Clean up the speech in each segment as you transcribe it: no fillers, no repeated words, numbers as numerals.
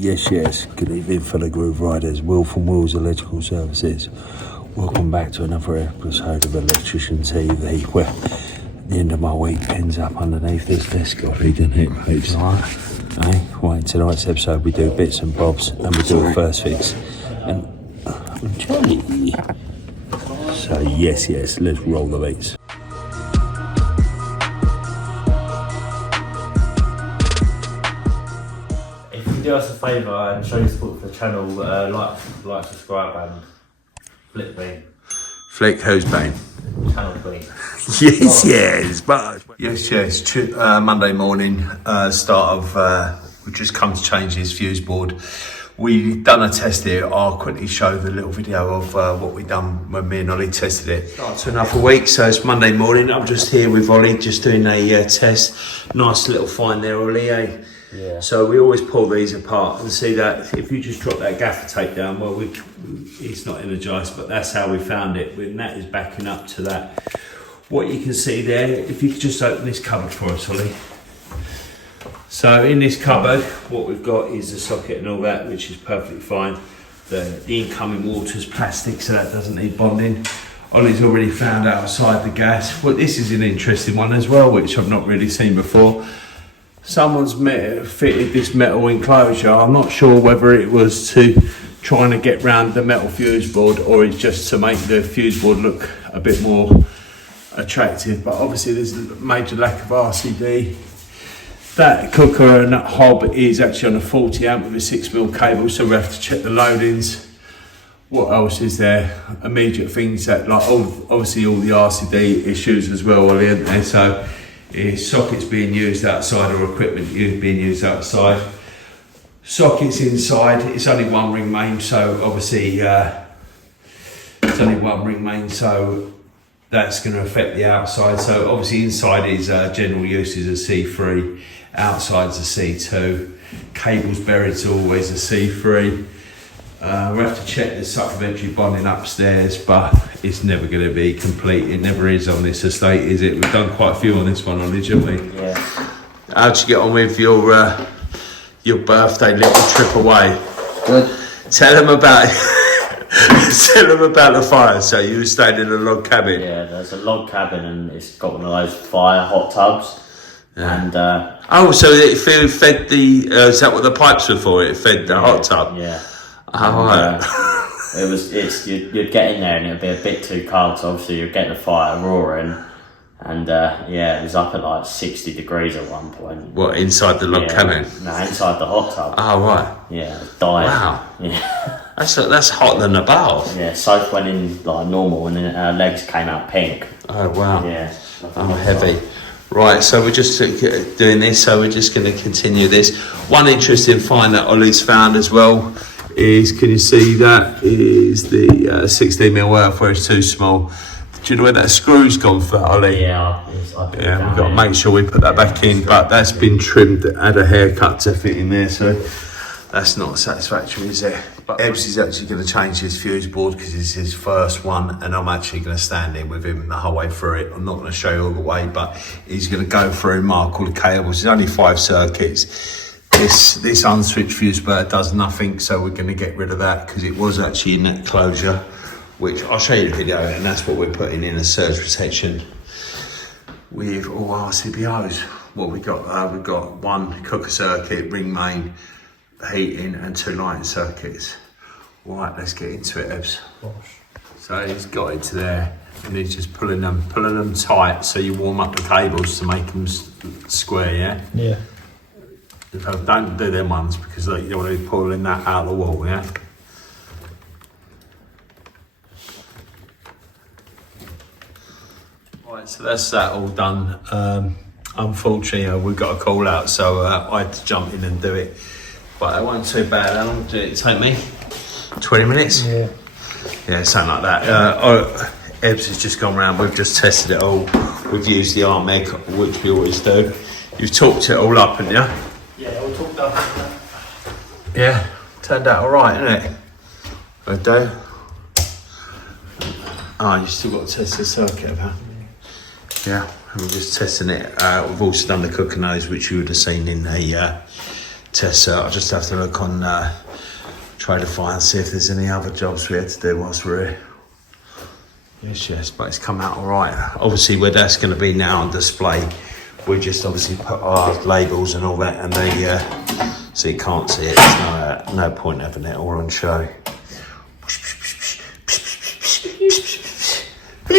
Yes, good evening fellow Groove Riders, Will from Will's Electrical Services. Welcome back to another episode of Electrician TV, where at the end of my week ends up underneath this desk, Ollie, doesn't it, mate? Right, tonight's episode we do bits and bobs and we do a first fix. And enjoy. So yes, let's roll the beats. Do us a favour and show your support for the channel, like, subscribe and flick me. Flick who's bane? Channel bean. Yes, but yes. Monday morning, start of we just come to change this fuse board. We've done a test here. I'll quickly show the little video of what we done when me and Ollie tested it. Starts another week, so it's Monday morning. I'm just here with Ollie, just doing a test. Nice little find there, Ollie, eh? Yeah. So we always pull these apart and see that if you just drop that gaffer tape down, well, it's not energised, but that's how we found it. And that is backing up to that. What you can see there, if you could just open this cupboard for us, Ollie. So in this cupboard, what we've got is the socket and all that, which is perfectly fine. The incoming water's plastic, so that doesn't need bonding. Ollie's already found outside the gas. Well, this is an interesting one as well, which I've not really seen before. Someone's fitted this metal enclosure. I'm not sure whether it was to trying to get round the metal fuse board or it's just to make the fuse board look a bit more attractive. But obviously there's a major lack of RCD. That cooker and that hob is actually on a 40 amp with a 6mm cable, so we have to check the loadings. What else is there? Immediate things that, like, obviously all the RCD issues as well, aren't there? So sockets being used outside or equipment being used outside. Sockets inside, it's only one ring main, so obviously it's only one ring main, so that's going to affect the outside. So obviously inside is general use is a C3, outside's a C2, cables buried to always a C3. We have to check the supplementary bonding upstairs, but it's never going to be complete. It never is on this estate, is it? We've done quite a few on this one, haven't we? Yeah. How'd you get on with your birthday little trip away? Good. Tell them about it. Tell them about the fire. So you were staying in a log cabin? Yeah, there's a log cabin and it's got one of those fire hot tubs. Yeah. And oh, so it fed the, is that what the pipes were for? It fed the hot tub? Yeah. Oh, right. You'd get in there and it'd be a bit too cold, so obviously you'd get the fire roaring, and it was up at like 60 degrees at one point. What, inside the log cabin? No, inside the hot tub. Oh, right. Yeah, it was dying. Wow. Yeah. That's hotter than a bath. Yeah, soap went in like normal and then our legs came out pink. Oh, wow. Yeah. Oh, heavy. Right, so we're just doing this, so we're just going to continue this. One interesting find that Ollie's found as well is, can you see that is the 16mm earth where it's too small. Do you know where that screw's gone for, Ollie? Yeah, we've got to make sure we put that back in, but that's been trimmed, had a haircut to fit in there, so that's not satisfactory, is it? But Ebbs is actually going to change his fuse board because it's his first one, and I'm actually going to stand in with him the whole way through it. I'm not going to show you all the way, but he's going to go through, mark all the cables. There's only 5 circuits. This unswitched fuse bar does nothing, so we're going to get rid of that because it was actually in that closure, which I'll show you the video, and that's what we're putting in as surge protection with all our CPOs. What we got? We've got 1 cooker circuit, ring main, heating, and 2 lighting circuits. Right, let's get into it, Ebbs. So he's got it to there, and he's just pulling them tight, so you warm up the cables to make them square, yeah? Yeah. Don't do them ones because you don't want to be pulling that out of the wall, yeah? Right, so that's that all done. Unfortunately, we've got a call out, so I had to jump in and do it. But it wasn't too bad. How long did it take me? 20 minutes? Yeah. Yeah, something like that. Ebbs has just gone round, we've just tested it all. We've used the RMEG, which we always do. You've talked it all up, haven't you? Yeah, we'll talk about that. Yeah, turned out all right, isn't it? I do. Oh, you still got to test the circuit, have you? Yeah, and we're just testing it. We've also done the cooker nose, which you would have seen in the test cert. I'll just have to look on Traderify and see if there's any other jobs we had to do whilst we're here. Yes, but it's come out all right. Obviously, where that's going to be now on display, we just obviously put our labels and all that, and they so you can't see it. There's no point having it all on show. Yeah,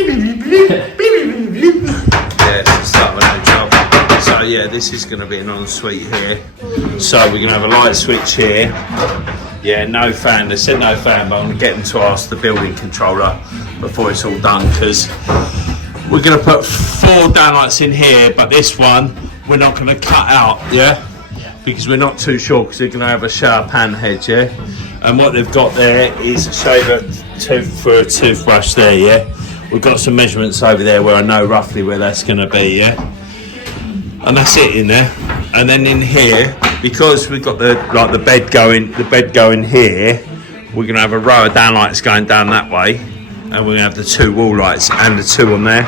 it's the start of a new job. So yeah, this is going to be an ensuite here. So we're going to have a light switch here. Yeah, no fan. They said no fan, but I'm going to get them to ask the building controller before it's all done, because we're going to put 4 downlights in here, but this one we're not going to cut out, yeah? Because we're not too sure, because they're going to have a shower pan head, yeah? And what they've got there is a shaver tooth for a toothbrush there, yeah? We've got some measurements over there where I know roughly where that's going to be, yeah? And that's it in there. And then in here, because we've got the bed going here, we're going to have a row of downlights going down that way, and we're going to have the 2 wall lights and the 2 on there.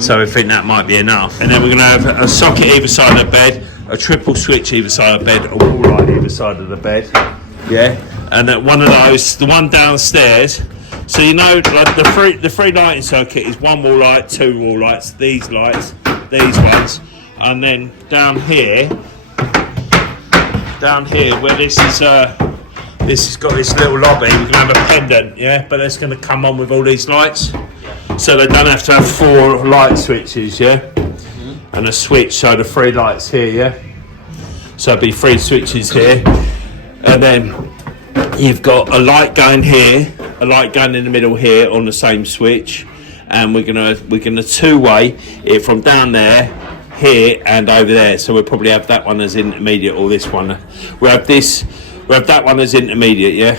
So I think that might be enough. And then we're going to have a socket either side of the bed, a triple switch either side of the bed, a wall light either side of the bed, yeah? And one of those, the one downstairs, so you know, like the free lighting circuit is 1 wall light, 2 wall lights, these ones, and then down here where this has got this little lobby, we're gonna have a pendant, yeah, but that's gonna come on with all these lights, so they don't have to have 4 light switches, yeah, and a switch, so the 3 lights here, yeah, so it'll be 3 switches here, and then you've got a light going here, a light going in the middle here on the same switch, and we're gonna 2-way it from down there, here and over there. So we'll probably have that one as intermediate, or this one. We'll have that one as intermediate, yeah.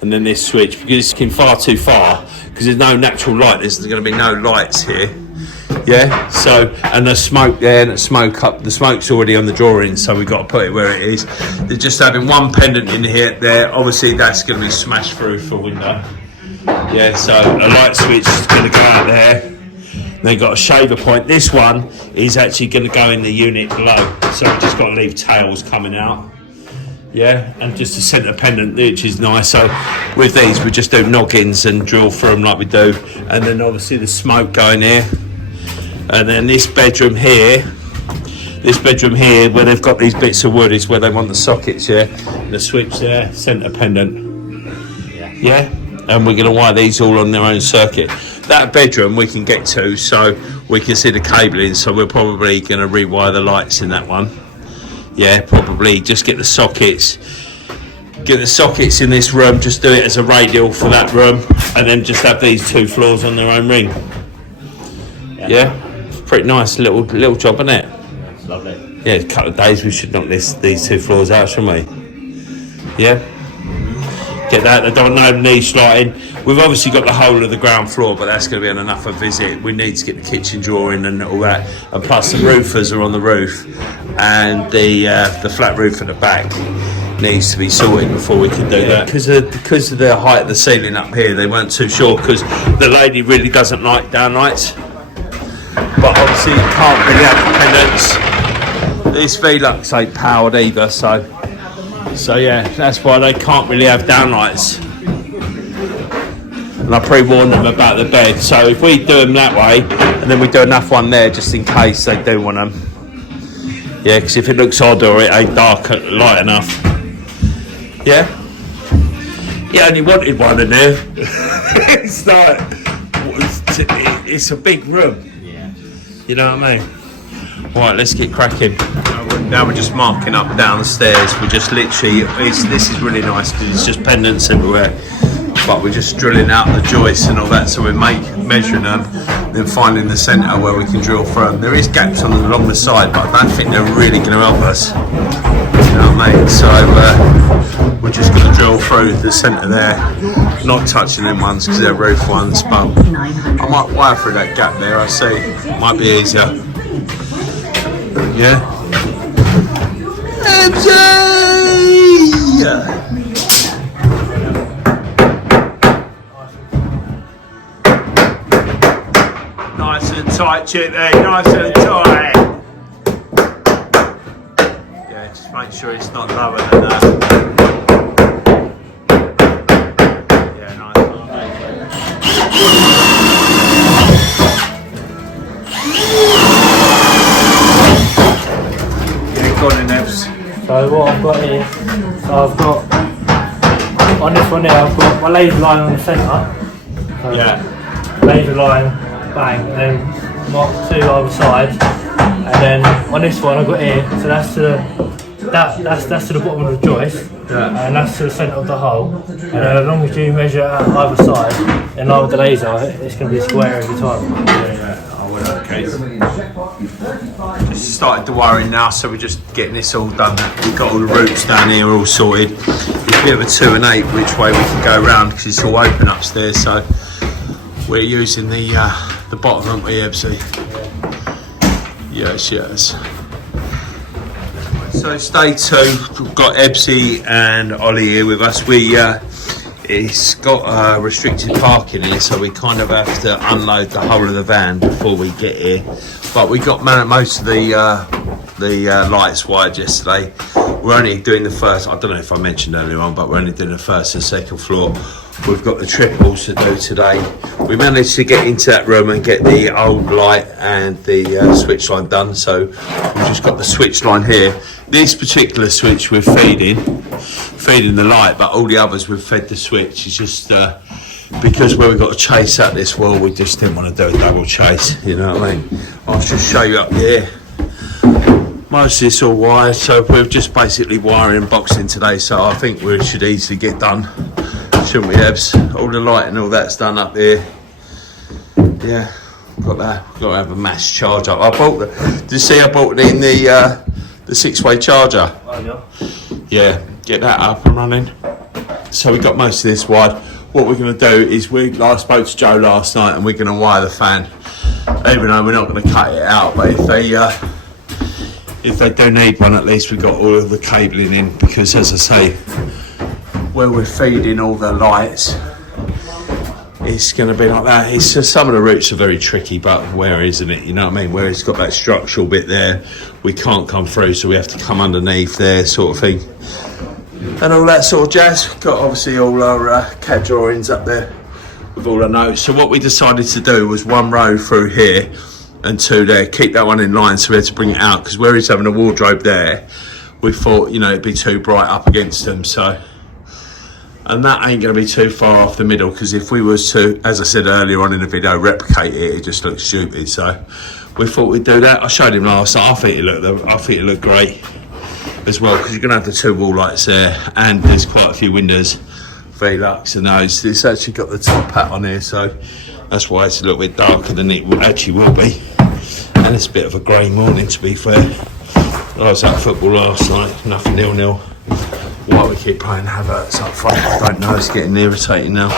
And then this switch, because it's looking far too far, because there's no natural light. There's going to be no lights here, yeah. So, and the smoke there, and the smoke's already on the drawing, so we've got to put it where it is. They're just having 1 pendant in here there. Obviously that's going to be smashed through for a window, yeah. So a light switch is going to go out there. They've got a shaver point. This one is actually going to go in the unit below, so we've just got to leave tails coming out, yeah, and just a centre pendant, which is nice. So with these we just do noggins and drill through them like we do, and then obviously the smoke going here, and then this bedroom here where they've got these bits of wood is where they want the sockets, yeah, the switch there, centre pendant, yeah, and we're going to wire these all on their own circuit. That bedroom we can get to, so we can see the cabling, so we're probably going to rewire the lights in that one, yeah, probably just get the sockets in this room, just do it as a radial for that room, and then just have these 2 floors on their own ring, yeah, pretty nice little job, isn't it? It's lovely. Yeah, a couple of days we should knock these 2 floors out, shouldn't we? Yeah, get that. They don't know niche lighting. We've obviously got the whole of the ground floor, but that's going to be on enough a visit. We need to get the kitchen drawing and all that, and plus the roofers are on the roof, and the flat roof at the back needs to be sorted before we can do that. Because of the height of the ceiling up here, they weren't too sure, because the lady really doesn't like downlights, but obviously you can't really have pendants. This Velux ain't powered either, so yeah, that's why they can't really have downlights. And I pre-warned them about the bed, so if we do them that way, and then we do enough one there just in case they do want them, yeah, because if it looks odd or it ain't dark light enough, yeah, he only wanted one in there. It's like, it's a big room, Yeah. you know what I mean? Right, let's get cracking. Now we're just marking up down the stairs. We're just literally, this is really nice because it's just pendants everywhere, but we're just drilling out the joists and all that, so we're measuring them, then finding the centre where we can drill from. There is gaps along the side, but I don't think they're really going to help us, you know what I mean? So we're just going to drill through the centre there, not touching them ones because they're roof ones, but I might wire through that gap there. I see, might be easier, yeah. MJ! Nice and tight, Chippy, nice and tight. Yeah, just make sure it's not lower than that. Yeah, nice one. Yeah, go on in, Evs. So what I've got here, on this one here, I've got my laser line on the centre. So Yeah. laser line, bang, and then mark 2 either side. And then on this one I've got here, so that's to the that's to the bottom of the joist, Yeah. and that's to the centre of the hole. And then as long as you measure out either side, in line with the laser, it's going to be square every time. Okay. Just started the wiring now, so we're just getting this all done. We've got all the routes down here all sorted. It's a bit of a 2 and 8 which way we can go round because it's all open upstairs. So we're using the bottom, aren't we, Ebsy? Yes, yes. So it's day 2. We've got Ebsy and Ollie here with us. It's got restricted parking here, so we kind of have to unload the whole of the van before we get here. But we got most of the lights wired yesterday. We're only doing the first. I don't know if I mentioned earlier on, but we're only doing the first and second floor. We've got the triples to do today. We managed to get into that room and get the old light and the switch line done. So we've just got the switch line here. This particular switch we're feeding the light, but all the others we've fed the switch. It's just because where we've got to chase out this wall, we just didn't want to do a double chase, you know what I mean? I'll just show you up here. Most of it's all wired, so we're just basically wiring boxing today, so I think we should easily get done, shouldn't we, Ebs? All the light and all that's done up here. Yeah, got that. Got to have a mass charge up. Did you see I bought in the 6-way charger? Oh, Yeah, get that up and running. So we got most of this wired. What we're going to do is I spoke to Joe last night and we're going to wire the fan, even though we're not going to cut it out, but if they do need one, at least we've got all of the cabling in, because as I say, where we're feeding all the lights, it's going to be like that. It's just, some of the routes are very tricky, but where isn't it, you know what I mean, where it's got that structural bit there, we can't come through, so we have to come underneath there, sort of thing, and all that sort of jazz. Got obviously all our CAD drawings up there with all the notes. So what we decided to do was 1 row through here and 2 there, keep that one in line, so we had to bring it out, because where he's having a wardrobe there, we thought, you know, it'd be too bright up against them. So, and that ain't going to be too far off the middle, because if we was to, as I said earlier on in the video, replicate it, it just looks stupid. So we thought we'd do that. I showed him last night. I think it looked great as well, because you're going to have the 2 wall lights there, and there's quite a few windows, Velux and those. It's actually got the top hat on here, so that's why it's a little bit darker than it actually will be. And it's a bit of a grey morning, to be fair. I was at football last night, nothing 0-0. Why we keep playing Havertz up front, I don't know, it's getting irritating now.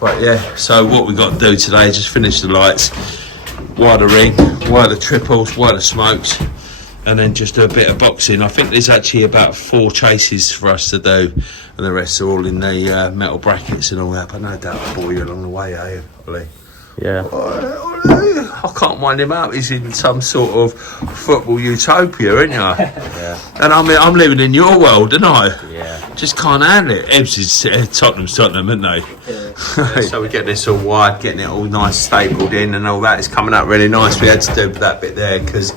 But yeah, so what we got to do today is just finish the lights, wire the ring, wire the triples, wire the smokes, and then just do a bit of boxing. I think there's actually about 4 chases for us to do, and the rest are all in the metal brackets and all that, but no doubt I'll bore you along the way, eh, Ollie? Yeah. I can't wind him up. He's in some sort of football utopia, isn't he? Yeah. And I'm living in your world, aren't I? Yeah. Just can't handle it. Ebs is Tottenham, isn't they? Yeah. So we're getting this all wired, getting it all nice stapled in, and all that is coming up really nice. We had to do that bit there because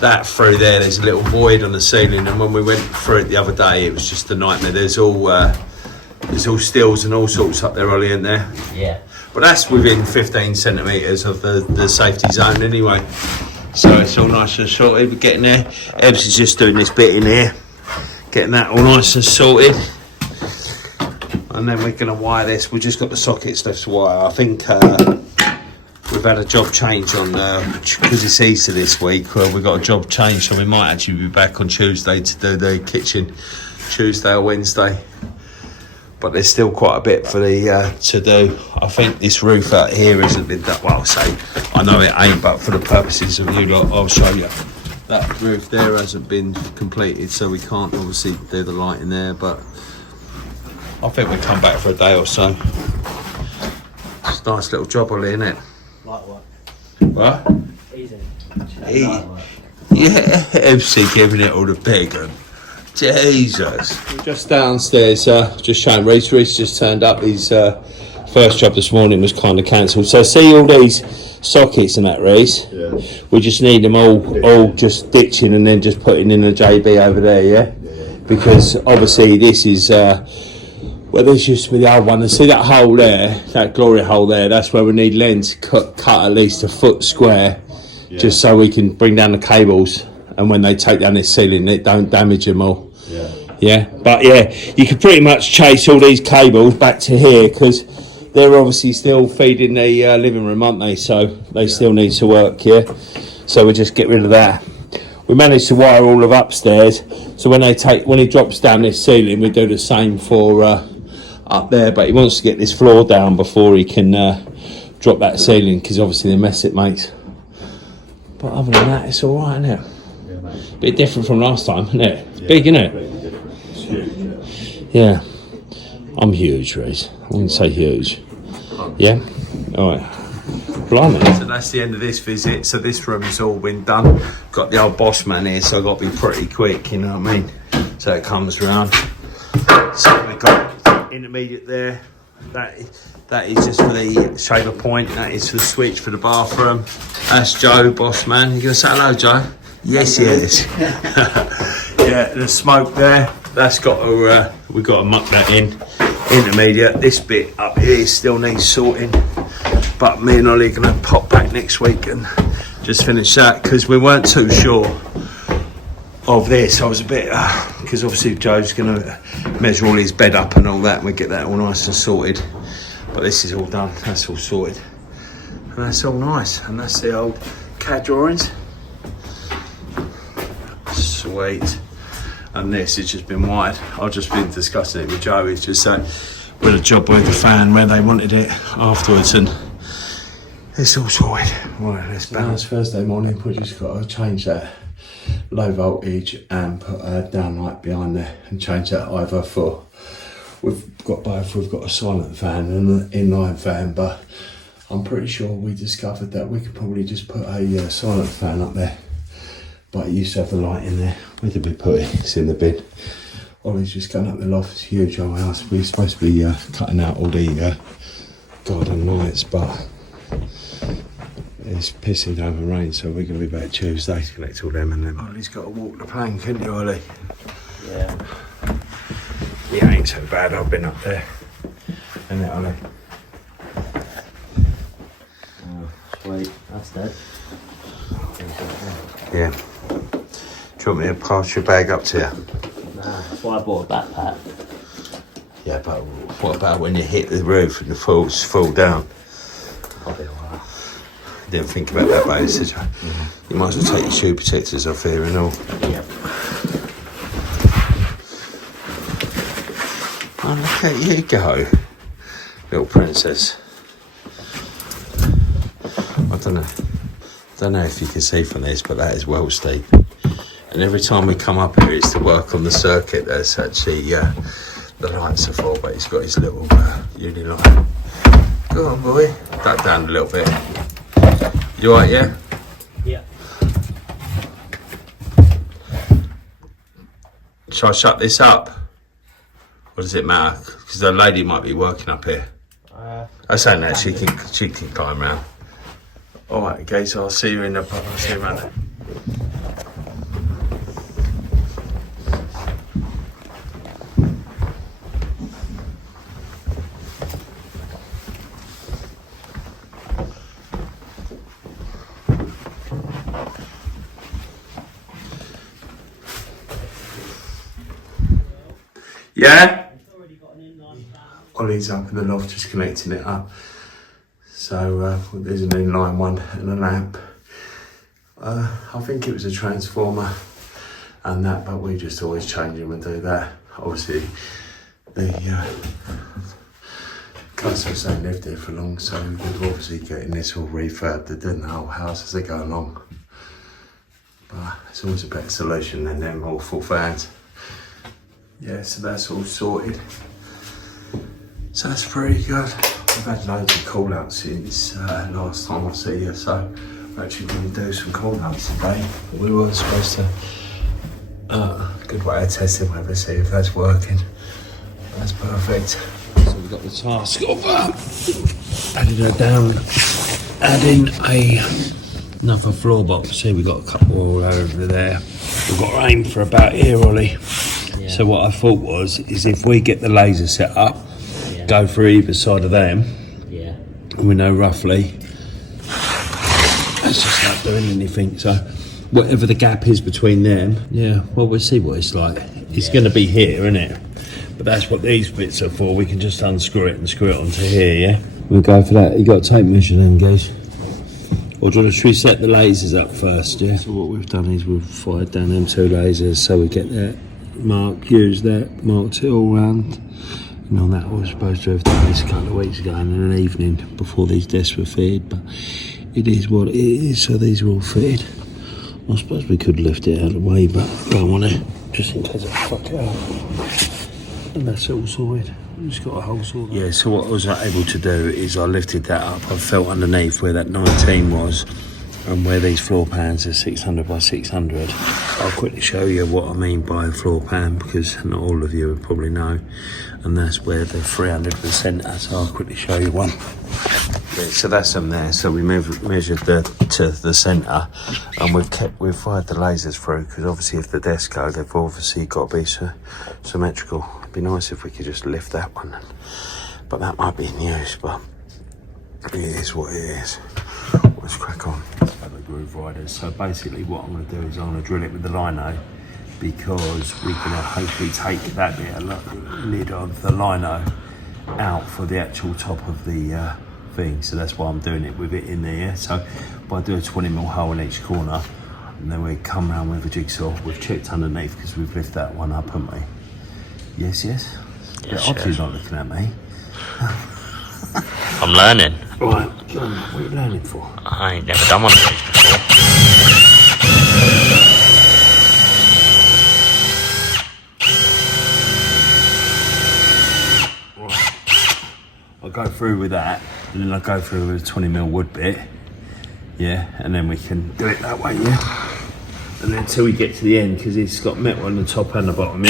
that through there's a little void on the ceiling, and when we went through it the other day, it was just a nightmare. There's all stills and all sorts up there, Ollie, isn't there? Yeah. But that's within 15 centimetres of the safety zone anyway. So it's all nice and sorted. We're getting there. Ebbs is just doing this bit in here, getting that all nice and sorted. And then we're going to wire this. We've just got the sockets left to wire. I think we've had a job change on, because it's Easter this week, we've got a job change, so we might actually be back on Tuesday to do the kitchen, Tuesday or Wednesday. But there's still quite a bit for the to do. I think this roof out here hasn't been that well. I know it ain't, but for the purposes of you lot, I'll show you. That roof there hasn't been completed, so we can't obviously do the lighting there. But I think we'll come back for a day or so. It's a nice little job, Ollie, isn't it? Light work. What? Easy. Yeah, MC giving it all the big one. Jesus. We're just downstairs, just showing Reese. Reese just turned up. His first job this morning was kind of cancelled. So see all these sockets and that, Reese? Yeah. We just need them all just ditching and then just putting in a JB over there, yeah? Because obviously this is, well, this used to be the old one. And see that hole there, that glory hole there, that's where we need lens cut at least a foot square, just so we can bring down the cables. And when they take down this ceiling, it don't damage them all. Yeah, but yeah, you can pretty much chase all these cables back to here because they're obviously still feeding the living room, aren't they? So they still need to work, yeah. So we just get rid of that. We managed to wire all of upstairs, so when he drops down this ceiling, we do the same for up there. But he wants to get this floor down before he can drop that ceiling because obviously the mess it makes. But other than that, it's all right, isn't it? Bit different from last time, isn't it? It's big, isn't it? It's huge, Yeah. I'm huge, Reese. I wouldn't say huge. Yeah? Alright. Blimey. So that's the end of this visit. So this room's all been done. Got the old boss man here, so I've got to be pretty quick, you know what I mean? So it comes round. So we've got intermediate there. That is just for the shaver point. That is for the switch for the bathroom. That's Joe, boss man. You gonna say hello, Joe? Yes, he is. Yeah, the smoke there. That's got to. We've got to muck that in. Intermediate. This bit up here still needs sorting, but me and Ollie are gonna pop back next week and just finish that because we weren't too sure of this. I was a bit because obviously Joe's gonna measure all his bed up and all that, and we get that all nice and sorted. But this is all done. That's all sorted, and that's all nice. And that's the old CAD drawings. Sweet. And this has just been wired. I've just been discussing it with Joe. He's just said with a job with the fan where they wanted it afterwards, and it's all sorted. Right, let's bounce. Thursday morning, we just got to change that low voltage and put a downlight behind there and change that either for. We've got both. We've got a silent fan and an inline fan, but I'm pretty sure we discovered that we could probably just put a silent fan up there. But it used to have the light in there. Where did we put it? It's in the bin. Ollie's just going up the loft. It's huge old house. We're supposed to be cutting out all the garden lights, but it's pissing down with rain, so we're going to be back Tuesday to connect all them and then. Ollie's got to walk the plank, hasn't you, Ollie? Yeah. Yeah, ain't so bad. I've been up there. Isn't it, Ollie? Oh, sweet. That's dead. Yeah. Do you want me to pass your bag up to you? Nah, that's why I bought a backpack. Yeah, but what about when you hit the roof and the fall down? I'll be alright. Didn't think about that, mate, did you? You might as well take your shoe protectors off here and all. Yep. Oh, look at you go, little princess. I don't know if you can see from this, but that is well steep. And every time we come up here, it's to work on the circuit. There's actually the lights are for, but he's got his little uni light. Go on, boy. Duck down a little bit. You alright, yeah? Yeah. Shall I shut this up? Or does it matter? Because the lady might be working up here. I say that she can climb round. Alright, okay, so I'll see you in the pub. I'll see you around there. Yeah? Ollie's up in the loft just connecting it up. So there's an inline one and a lamp. I think it was a transformer and that, but we just always change them and do that. Obviously the customers don't live there for long, so we're obviously getting this all refurbed. They're doing the whole house as they go along. But it's always a better solution than them awful fans. Yeah, so that's all sorted. So that's pretty good. I've had loads of call outs since last time I see you, so Actually, going to do some call-ups today. We were supposed to. Good way of testing whether, see if that's working. That's perfect. So we've got the task of adding her down, adding another floor box. See, we've got a couple all over there. We've got to aim for about here, Ollie. Yeah. So what I thought is if we get the laser set up, go through either side of them, and we know roughly. It's just not doing anything. So whatever the gap is between them, well, we'll see what it's like. It's going to be here, isn't it? But that's what these bits are for. We can just unscrew it and screw it onto here, yeah? We'll go for that. You got a tape measure then, guys. Or should we set the lasers up first, yeah? So what we've done is we've fired down them 2 lasers so we get that mark, use that, marked it all round. And on that, I was supposed to have done this a couple of weeks ago in an evening before these desks were fitted, but it is what it is, so these are all fitted. I suppose we could lift it out of the way, but I don't want to, just in case I fuck it up. And that's all sorted. We've just got a hole sorted. Yeah, so what I was able to do is I lifted that up. I felt underneath where that 19 was and where these floor pans are 600 by 600. I'll quickly show you what I mean by a floor pan, because not all of you would probably know. And that's where the 300 was centre, so I'll quickly show you one. Yeah, so that's them there. So we measured to the centre, and we've fired the lasers through, because obviously if the desks go, they've obviously got to be symmetrical. It'd be nice if we could just lift that one, but that might be in use. But it is what it is. Let's crack on. The groove riders. So basically, what I'm going to do is I'm going to drill it with the lino, because we're going to hopefully take that bit of lid of the lino out for the actual top of the thing. So that's why I'm doing it with it in there. So if I do a 20mm hole in each corner, and then we come around with a jigsaw. We've checked underneath because we've lifted that one up, haven't we? Yes. Yes, Ottie's not looking at me. I'm learning. Right, John, what are you learning for? I ain't never done one of these before. I'll go through with that, and then I'll go through with a 20mm wood bit, and then we can do it that way, and then until we get to the end, because it's got metal on the top and the bottom,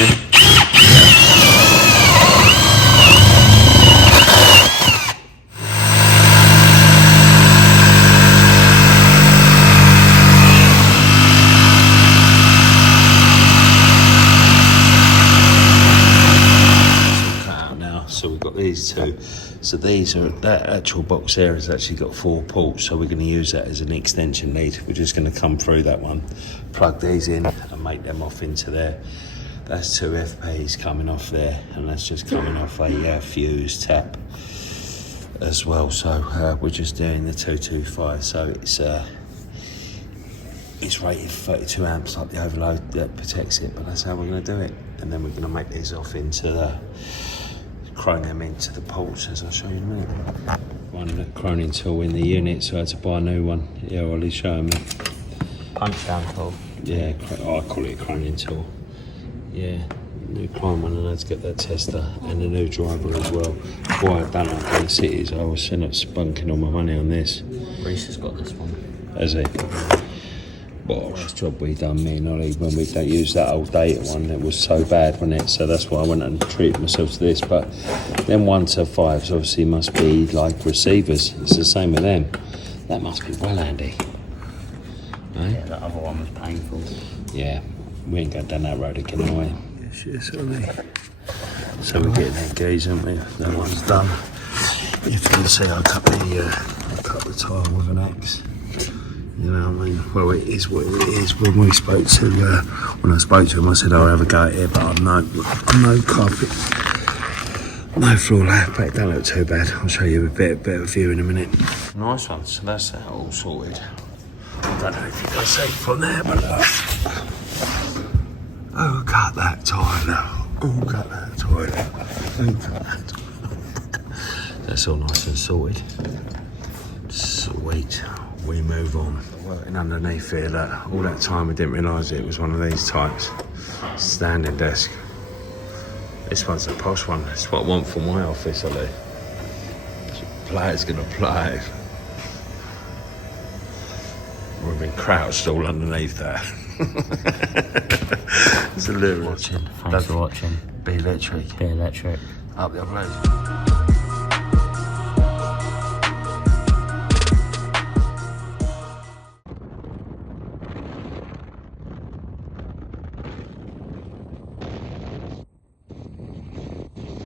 So we've got these two. So that actual box there has actually got 4 ports, so we're going to use that as an extension lead. We're just going to come through that one, plug these in and make them off into there. That's 2 FPs coming off there, and that's just coming off a fuse tap as well. So we're just doing the 225, so it's rated 32 amps like the overload that protects it, but that's how we're going to do it. And then we're going to make these off into the chrome them into the ports, as I'll show you in a minute. One croning tool in the unit, so I had to buy a new one. Yeah, Ollie's showing me. Punch down tool. Yeah, I call it a croning tool. Yeah, new chrome one, and I had to get that tester and a new driver as well. Before I'd done up in the cities, I was sitting up spunking all my money on this. Reese has got this one. Has he? Well, last job we done, me and Ollie, when we used that old data one, it was so bad, wasn't it? So that's why I went and treated myself to this. But them 1 to 5s obviously must be like receivers. It's the same with them. That must be well handy. Right? Yeah, that other one was painful. Yeah, we ain't going down that road again, are we? Yes, Ollie. So we're getting that gaze, aren't we? That one's done. If you can see, I cut the tile with an axe. You know what I mean? Well, it is what it is. When I spoke to him, I said I'll have a go at it, but I'm no carpet, no floor lap, but it don't look too bad. I'll show you a bit of view in a minute. Nice one. So that's that all sorted. I don't know if you can see from there, but look. Oh, cut that toilet. Oh, cut that toilet. Oh, cut that toilet. That's all nice and sorted. Sweet. We move on. Working underneath here, look, all that time we didn't realise it was one of these types. Standing desk. This one's a posh one. It's what I want for my office, I do. Player's gonna play. We've been crouched all underneath that. It's hilarious. Thanks for watching. Be electric. Be electric. Up the road.